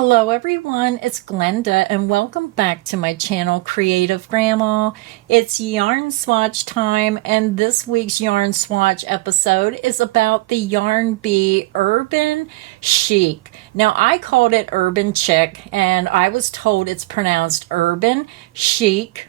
Hello everyone, it's Glenda and welcome back to my channel Creative Grandma. It's yarn swatch time and this week's yarn swatch episode is about the Yarn Bee Urban Chic. Now I called it Urban Chic and I was told it's pronounced Urban Chic.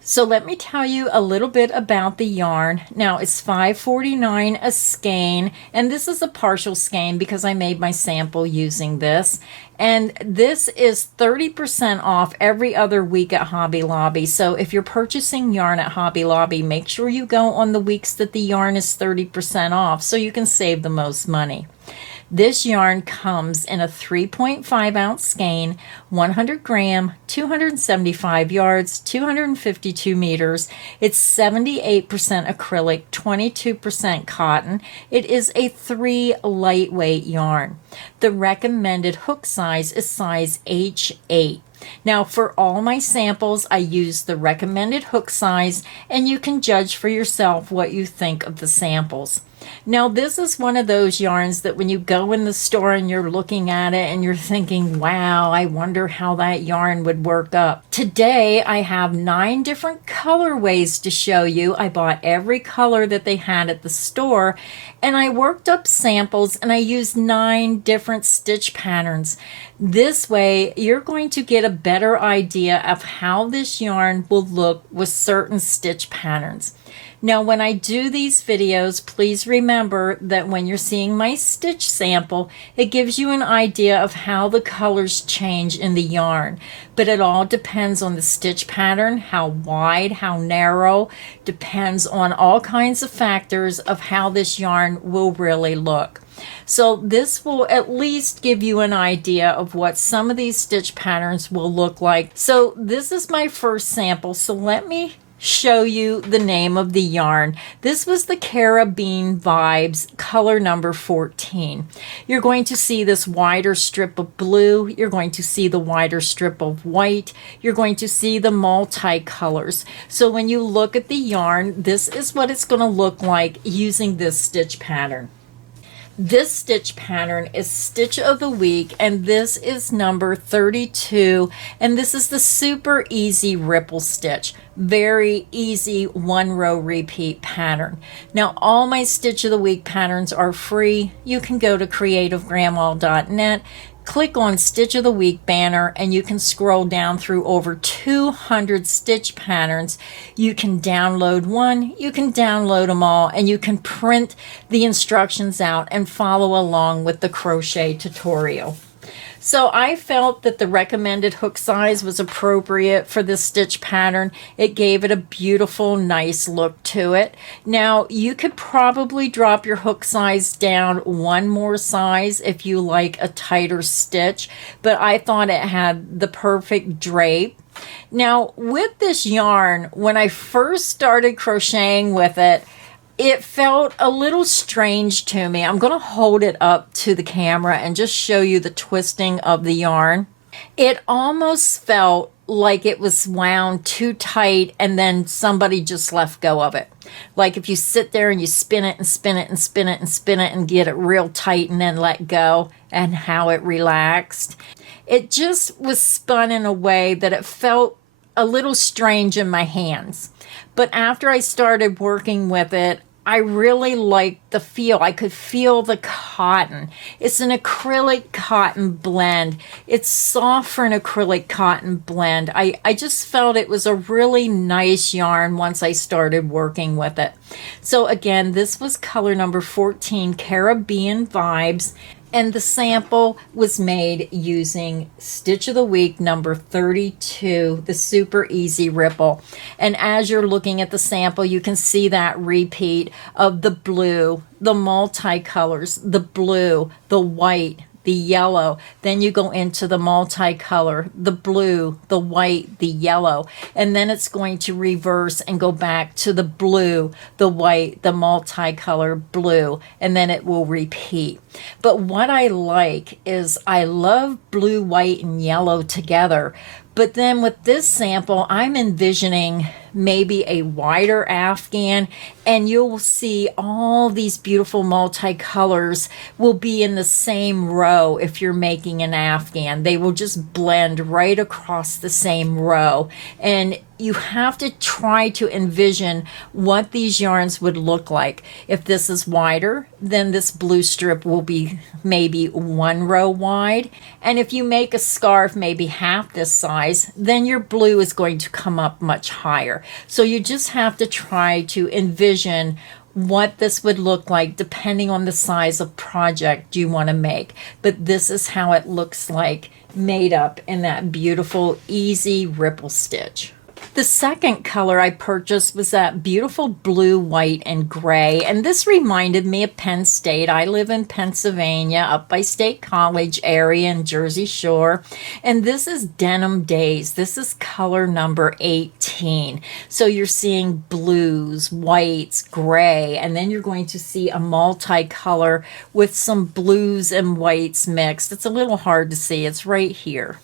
So let me tell you a little bit about the yarn. Now it's $5.49 a skein, and this is a partial skein because I made my sample using this. And this is 30% off every other week at Hobby Lobby. So if you're purchasing yarn at Hobby Lobby, make sure you go on the weeks that the yarn is 30% off so you can save the most money. This yarn comes in a 3.5 ounce skein, 100 gram, 275 yards, 252 meters. It's 78% acrylic, 22% cotton. It is a 3 lightweight yarn. The recommended hook size is size H8. Now for all my samples, I use the recommended hook size, and you can judge for yourself what you think of the samples. Now this is one of those yarns that when you go in the store and you're looking at it and you're thinking, wow, I wonder how that yarn would work up. Today I have 9 different colorways to show you. I bought every color that they had at the store and I worked up samples and I used 9 different stitch patterns. This way you're going to get a better idea of how this yarn will look with certain stitch patterns. Now when I do these videos, please remember that when you're seeing my stitch sample, it gives you an idea of how the colors change in the yarn. But it all depends on the stitch pattern, how wide, how narrow, depends on all kinds of factors of how this yarn will really look. So this will at least give you an idea of what some of these stitch patterns will look like. So this is my first sample, so let me show you the name of the yarn. This was the Caribbean Vibes color number 14. You're going to see this wider strip of blue. You're going to see the wider strip of white. You're going to see the multi-colors. So when you look at the yarn, this is what it's going to look like using this stitch pattern. This stitch pattern is Stitch of the Week, and this is number 32, and this is the super easy ripple stitch. Very easy 1-row repeat pattern. Now all my Stitch of the Week patterns are free. You can go to creativegrandma.net, click on Stitch of the Week banner, and you can scroll down through over 200 stitch patterns. You can download one, you can download them all, and you can print the instructions out and follow along with the crochet tutorial. So I felt that the recommended hook size was appropriate for this stitch pattern. It gave it a beautiful, nice look to it. Now you could probably drop your hook size down one more size if you like a tighter stitch, but I thought it had the perfect drape. Now with this yarn, when I first started crocheting with it, it felt a little strange to me. I'm going to hold it up to the camera and just show you the twisting of the yarn. It almost felt like it was wound too tight and then somebody just let go of it. Like if you sit there and you spin it and spin it and spin it and spin it and get it real tight and then let go, and how it relaxed. It just was spun in a way that it felt a little strange in my hands. But after I started working with it, I really liked the feel. I could feel the cotton. It's an acrylic cotton blend. It's soft for an acrylic cotton blend. I just felt it was a really nice yarn once I started working with it. So again, this was color number 14, Caribbean Vibes. And the sample was made using Stitch of the Week number 32, the super easy ripple. And as you're looking at the sample, you can see that repeat of the blue, the multicolors, the blue, the white, the yellow. Then you go into the multicolor, the blue, the white, the yellow, and then it's going to reverse and go back to the blue, the white, the multicolor blue, and then it will repeat. But what I like is I love blue, white, and yellow together. But then with this sample, I'm envisioning maybe a wider afghan, and you'll see all these beautiful multicolors will be in the same row. If you're making an afghan, they will just blend right across the same row, and you have to try to envision what these yarns would look like. If this is wider, then this blue strip will be maybe one row wide. And if you make a scarf maybe half this size, then your blue is going to come up much higher. So you just have to try to envision what this would look like depending on the size of project you want to make. But this is how it looks like made up in that beautiful easy ripple stitch. The second color I purchased was that beautiful blue, white, and gray, and this reminded me of Penn State. I live in Pennsylvania, up by State College area in Jersey Shore, and this is Denim Days. This is color number 18. So you're seeing blues, whites, gray, and then you're going to see a multicolor with some blues and whites mixed. It's a little hard to see. It's right here.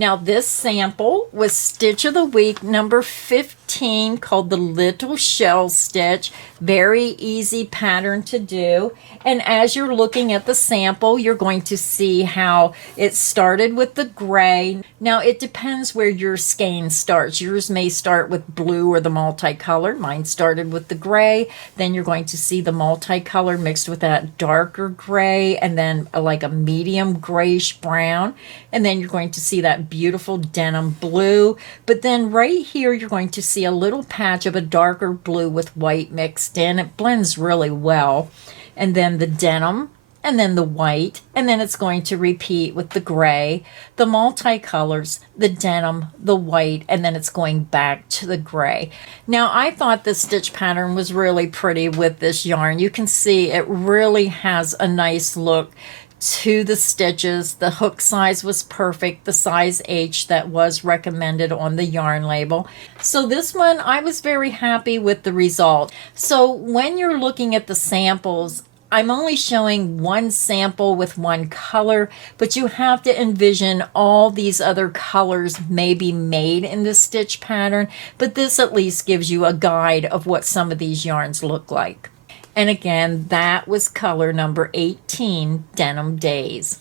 Now this sample was Stitch of the Week number 15, called the Little Shell Stitch. Very easy pattern to do. And as you're looking at the sample, you're going to see how it started with the gray. Now it depends where your skein starts. Yours may start with blue or the multicolored. Mine started with the gray. Then you're going to see the multicolor mixed with that darker gray, and then like a medium grayish brown. And then you're going to see that beautiful denim blue. But then right here, you're going to see a little patch of a darker blue with white mixed in. It blends really well. And then the denim, and then the white, and then it's going to repeat with the gray, the multicolors, the denim, the white, and then it's going back to the gray. Now, I thought this stitch pattern was really pretty with this yarn. You can see it really has a nice look to the stitches. The hook size was perfect, the size H that was recommended on the yarn label. So this one, I was very happy with the result. So when you're looking at the samples, I'm only showing one sample with one color, but you have to envision all these other colors may be made in this stitch pattern, but this at least gives you a guide of what some of these yarns look like. And again, that was color number 18, Denim Days.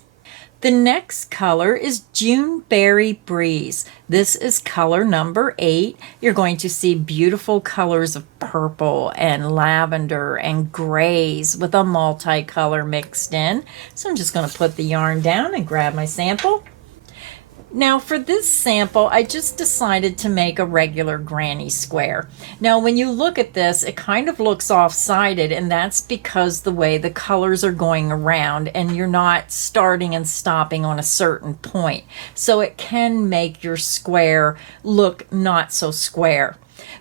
The next color is June Berry Breeze. This is color number 8. You're going to see beautiful colors of purple and lavender and grays with a multicolor mixed in. So I'm just going to put the yarn down and grab my sample. Now for this sample, I just decided to make a regular granny square. Now when you look at this, it kind of looks off-sided, and that's because the way the colors are going around and you're not starting and stopping on a certain point. So it can make your square look not so square.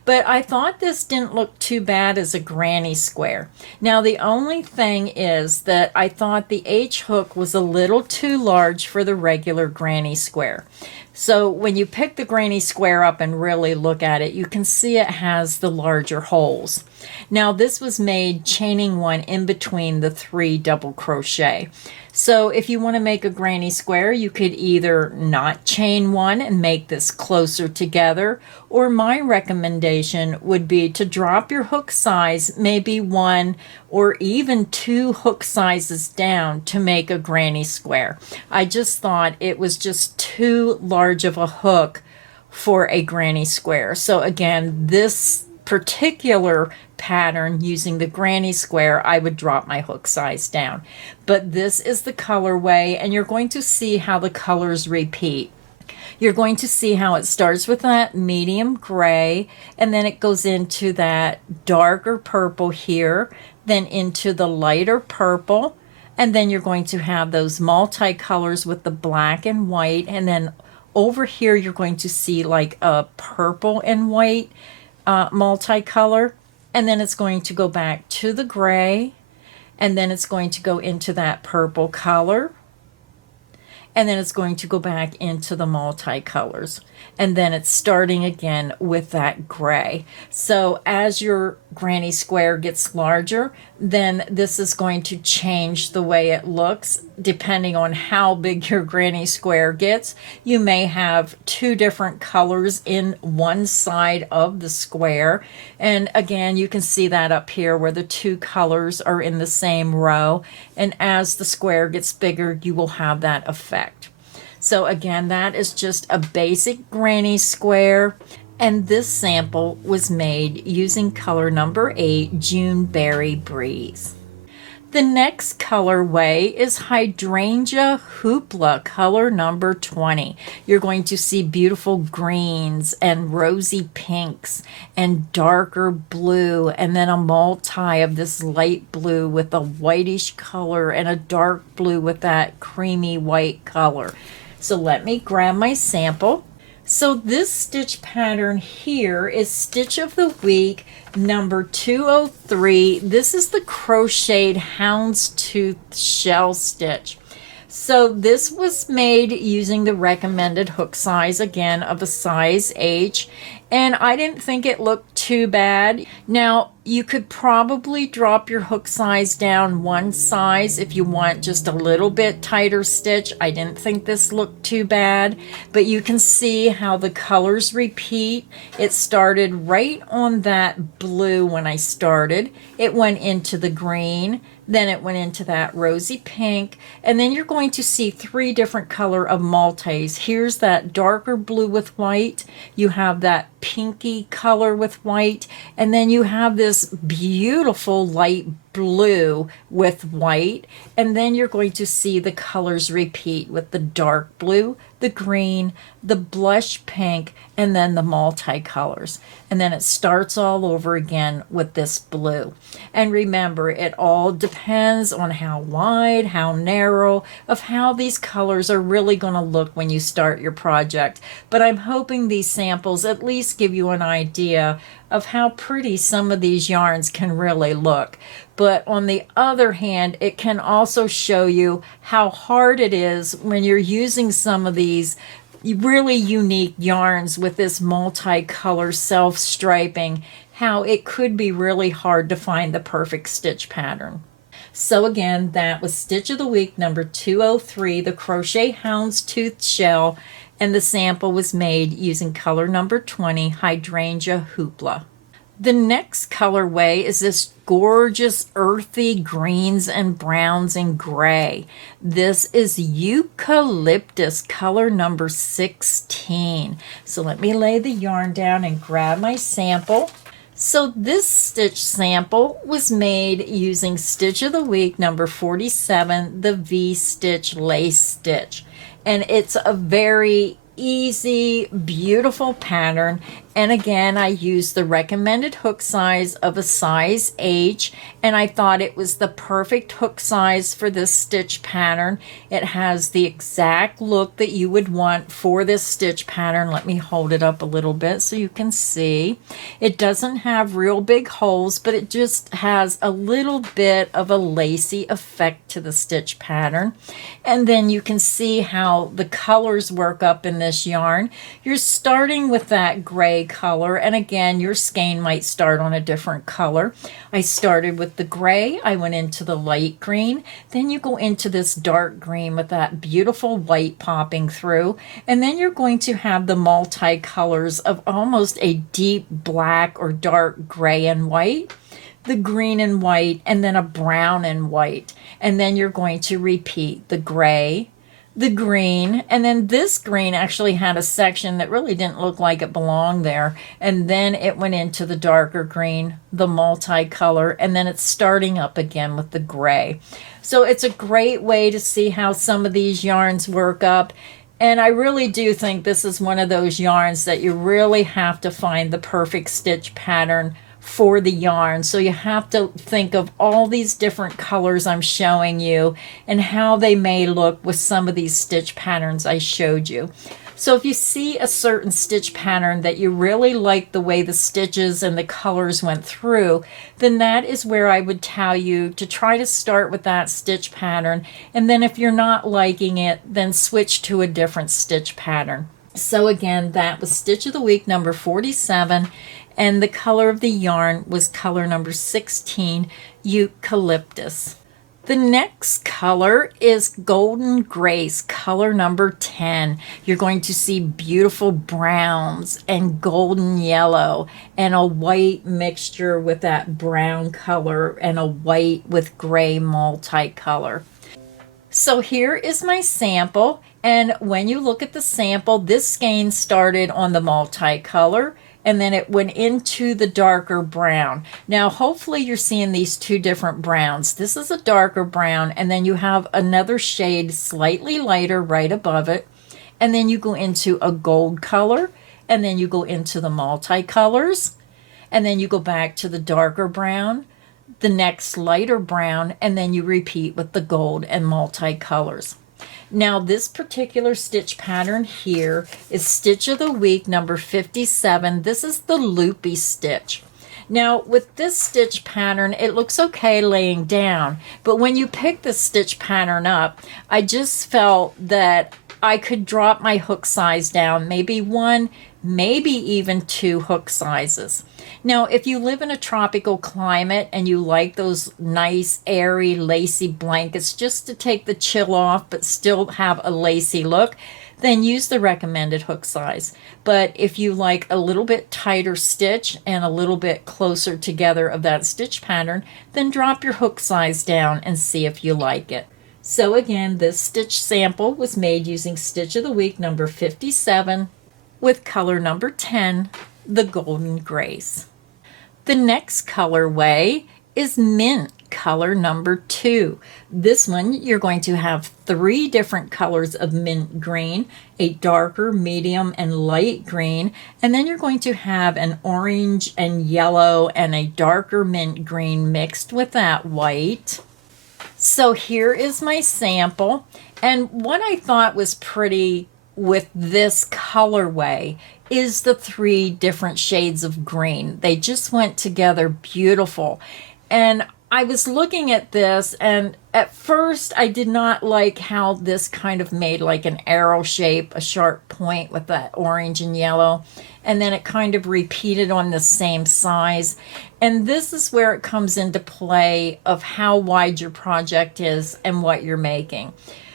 But I thought this didn't look too bad as a granny square. Now the only thing is that I thought the H hook was a little too large for the regular granny square. So when you pick the granny square up and really look at it, you can see it has the larger holes. Now this was made chaining one in between the 3 double crochet. So if you want to make a granny square, you could either not chain one and make this closer together, or my recommendation would be to drop your hook size, maybe 1 or even 2 hook sizes down to make a granny square. I just thought it was just too large of a hook for a granny square. So again, this particular pattern using the granny square, I would drop my hook size down. But this is the colorway, and you're going to see how the colors repeat. You're going to see how it starts with that medium gray, and then it goes into that darker purple here, then into the lighter purple, and then you're going to have those multicolors with the black and white, and then over here you're going to see like a purple and white multicolor, and then it's going to go back to the gray, and then it's going to go into that purple color, and then it's going to go back into the multicolors, and then it's starting again with that gray. So as your granny square gets larger, then this is going to change the way it looks. depending on how big your granny square gets, you may have two different colors in one side of the square. And again, you can see that up here where the two colors are in the same row. And as the square gets bigger, you will have that effect. So again, that is just a basic granny square. And this sample was made using color number 8, Juneberry Breeze. The next colorway is Hydrangea Hoopla, color number 20. You're going to see beautiful greens and rosy pinks and darker blue, and then a multi of this light blue with a whitish color and a dark blue with that creamy white color. So let me grab my sample. So this stitch pattern here is Stitch of the Week number 203. This is the crocheted houndstooth shell stitch. So this was made using the recommended hook size, again, of a size H, and I didn't think it looked too bad. Now, you could probably drop your hook size down one size if you want just a little bit tighter stitch. I didn't think this looked too bad, but you can see how the colors repeat. It started right on that blue when I started. It went into the green, then it went into that rosy pink, and then you're going to see three different color of multis. Here's that darker blue with white, you have that pinky color with white, and then you have this beautiful light blue with white, and then you're going to see the colors repeat with the dark blue, the green, the blush pink, and then the multicolors. And then it starts all over again with this blue. And remember, it all depends on how wide, how narrow, of how these colors are really going to look when you start your project. But I'm hoping these samples at least give you an idea of how pretty some of these yarns can really look. But on the other hand, it can also show you how hard it is when you're using some of these really unique yarns with this multicolor self-striping, how it could be really hard to find the perfect stitch pattern. So again, that was Stitch of the Week number 203, the Crochet Houndstooth Shell, and the sample was made using color number 20, Hydrangea Hoopla. The next colorway is this gorgeous earthy greens and browns and gray. This is Eucalyptus, color number 16. So let me lay the yarn down and grab my sample. So this stitch sample was made using Stitch of the Week number 47, the V-stitch lace stitch. And it's a very easy, beautiful pattern. And again, I used the recommended hook size of a size H, and I thought it was the perfect hook size for this stitch pattern. It has the exact look that you would want for this stitch pattern. Let me hold it up a little bit so you can see. It doesn't have real big holes, but it just has a little bit of a lacy effect to the stitch pattern. And then you can see how the colors work up in this yarn. You're starting with that gray color, and again, your skein might start on a different color. I started with the gray, I went into the light green, then you go into this dark green with that beautiful white popping through, and then you're going to have the multi-colors of almost a deep black or dark gray and white, the green and white, and then a brown and white. And then you're going to repeat the gray, the green, and then this green actually had a section that really didn't look like it belonged there, and then it went into the darker green, the multicolor, and then it's starting up again with the gray. So it's a great way to see how some of these yarns work up. And I really do think this is one of those yarns that you really have to find the perfect stitch pattern for the yarn. So you have to think of all these different colors I'm showing you and how they may look with some of these stitch patterns I showed you. So if you see a certain stitch pattern that you really like the way the stitches and the colors went through, then that is where I would tell you to try to start with that stitch pattern. And then if you're not liking it, then switch to a different stitch pattern. So again, that was Stitch of the Week number 47. And the color of the yarn was color number 16, Eucalyptus. The next color is Golden Grace, color number 10. You're going to see beautiful browns and golden yellow and a white mixture with that brown color and a white with gray multicolor. So here is my sample, and when you look at the sample, this skein started on the multicolor and then it went into the darker brown. Now hopefully you're seeing these two different browns. This is a darker brown, and then you have another shade slightly lighter right above it, and then you go into a gold color, and then you go into the multicolors, and then you go back to the darker brown, the next lighter brown, and then you repeat with the gold and multicolors. Now this particular stitch pattern here is Stitch of the Week number 57. This is the loopy stitch. Now with this stitch pattern, it looks okay laying down, but when you pick this stitch pattern up, I just felt that I could drop my hook size down, maybe one, maybe even two hook sizes. Now, if you live in a tropical climate and you like those nice, airy, lacy blankets just to take the chill off but still have a lacy look, then use the recommended hook size. But if you like a little bit tighter stitch and a little bit closer together of that stitch pattern, then drop your hook size down and see if you like it. So again, this stitch sample was made using Stitch of the Week number 57 with color number 10, the Golden Grace. The next colorway is Mint, color number 2. This one, you're going to have 3 different colors of mint green, a darker, medium, and light green, and then you're going to have an orange and yellow and a darker mint green mixed with that white. So here is my sample, and what I thought was pretty with this colorway is the 3 different shades of green. They just went together beautiful. And I was looking at this, and at first I did not like how this kind of made like an arrow shape, a sharp point with that orange and yellow, and then it kind of repeated on the same size. And this is where it comes into play of how wide your project is and what you're making.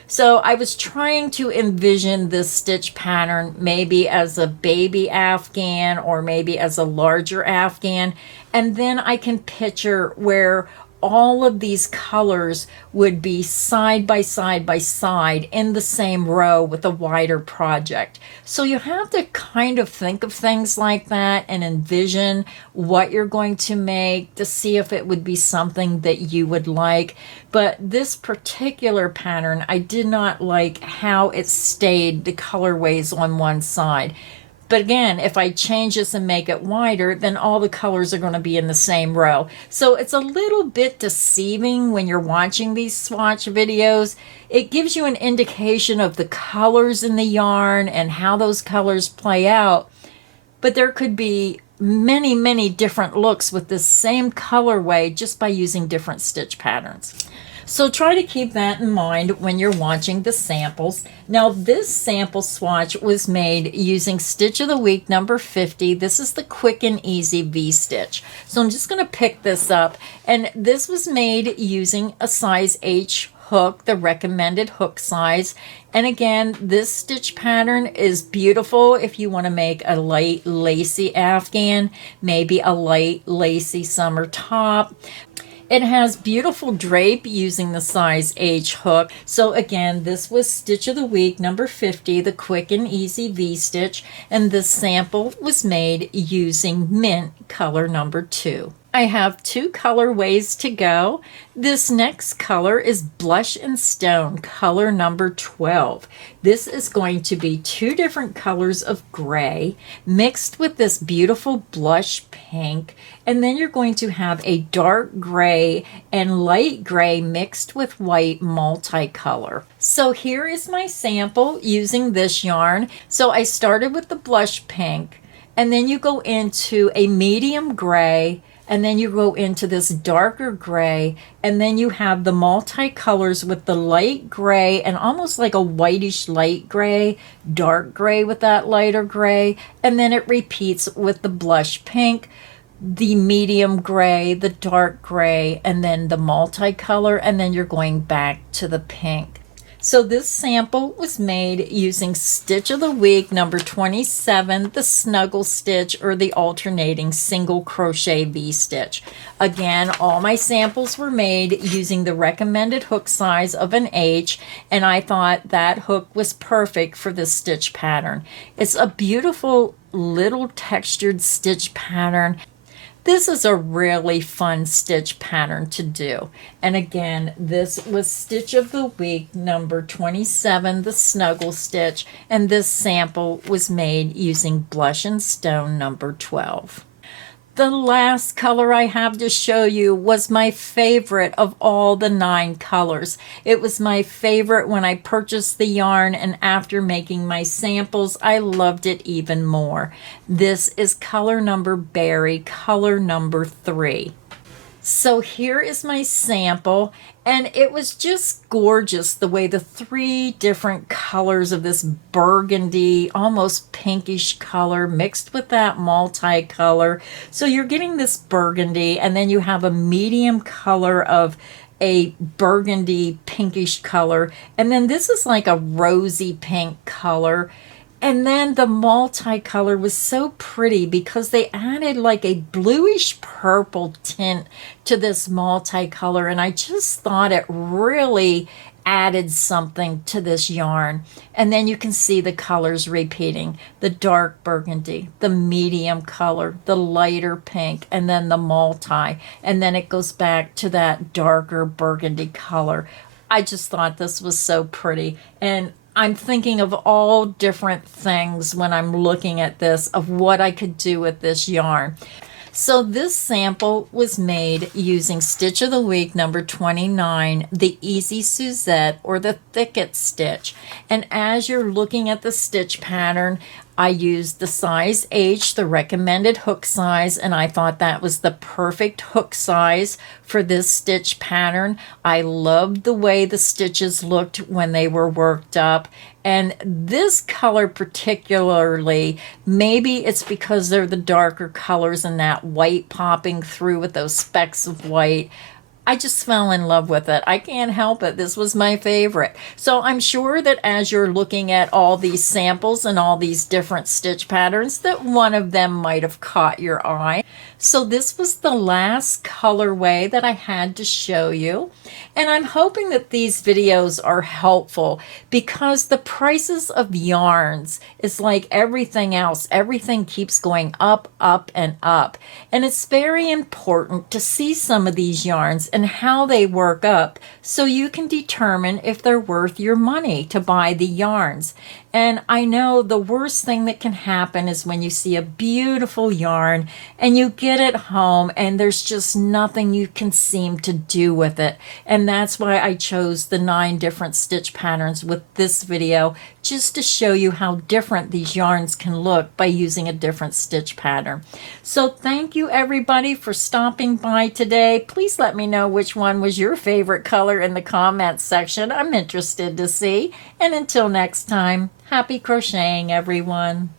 So I was trying to envision this stitch pattern maybe as a baby afghan or maybe as a larger afghan, and then I can picture where all of these colors would be side by side by side in the same row with a wider project. So you have to kind of think of things like that and envision what you're going to make to see if it would be something that you would like. But this particular pattern, I did not like how it stayed the colorways on one side. But again, if I change this and make it wider, then all the colors are going to be in the same row. So it's a little bit deceiving when you're watching these swatch videos. It gives you an indication of the colors in the yarn and how those colors play out. But there could be many, many different looks with the same colorway just by using different stitch patterns. So try to keep that in mind when you're watching the samples. Now this sample swatch was made using Stitch of the Week number 50. This is the Quick and Easy V-stitch. So I'm just going to pick this up, and this was made using a size H hook, the recommended hook size. And again, this stitch pattern is beautiful if you want to make a light lacy afghan, maybe a light lacy summer top. It has beautiful drape using the size H hook. So again, this was Stitch of the Week number 50, the Quick and Easy V-stitch, and this sample was made using Mint color number 2. I have 2 colorways to go. This next color is Blush and Stone, color number 12. This is going to be 2 different colors of gray mixed with this beautiful blush pink, and then you're going to have a dark gray and light gray mixed with white multicolor. So here is my sample using this yarn. So I started with the blush pink, and then you go into a medium gray, and then you go into this darker gray, and then you have the multicolors with the light gray and almost like a whitish light gray, dark gray with that lighter gray, and then it repeats with the blush pink, the medium gray, the dark gray, and then the multicolor, and then you're going back to the pink. So this sample was made using Stitch of the Week number 27, the snuggle stitch or the alternating single crochet V-stitch. Again, all my samples were made using the recommended hook size of an H, and I thought that hook was perfect for this stitch pattern. It's a beautiful little textured stitch pattern. This is a really fun stitch pattern to do. And again, this was Stitch of the Week number 27, the snuggle stitch, and this sample was made using Blush and Stone number 12. The last color I have to show you was my favorite of all the 9 colors. It was my favorite when I purchased the yarn, and after making my samples, I loved it even more. This is color number Berry, color number 3. So here is my sample, and it was just gorgeous the way the 3 different colors of this burgundy, almost pinkish color mixed with that multicolor. So you're getting this burgundy, and then you have a medium color of a burgundy pinkish color, and then this is like a rosy pink color. And then the multicolor was so pretty because they added like a bluish purple tint to this multicolor, and I just thought it really added something to this yarn. And then you can see the colors repeating: the dark burgundy, the medium color, the lighter pink, and then the multi, and then it goes back to that darker burgundy color. I just thought this was so pretty, and I'm thinking of all different things when I'm looking at this, of what I could do with this yarn. So this sample was made using Stitch of the Week number 29, the Easy Suzette or the Thicket stitch. And as you're looking at the stitch pattern, I used the size H, the recommended hook size, and I thought that was the perfect hook size for this stitch pattern. I loved the way the stitches looked when they were worked up. And this color particularly, maybe it's because they're the darker colors and that white popping through with those specks of white. I just fell in love with it. I can't help it. This was my favorite. So I'm sure that as you're looking at all these samples and all these different stitch patterns, that one of them might have caught your eye. So this was the last colorway that I had to show you. And I'm hoping that these videos are helpful, because the prices of yarns is like everything else. Everything keeps going up, up, and up. And it's very important to see some of these yarns and how they work up so you can determine if they're worth your money to buy the yarns. And I know the worst thing that can happen is when you see a beautiful yarn and you get it home and there's just nothing you can seem to do with it. And that's why I chose the 9 different stitch patterns with this video, just to show you how different these yarns can look by using a different stitch pattern. So thank you everybody for stopping by today. Please let me know which one was your favorite color in the comments section. I'm interested to see. And until next time, happy crocheting, everyone.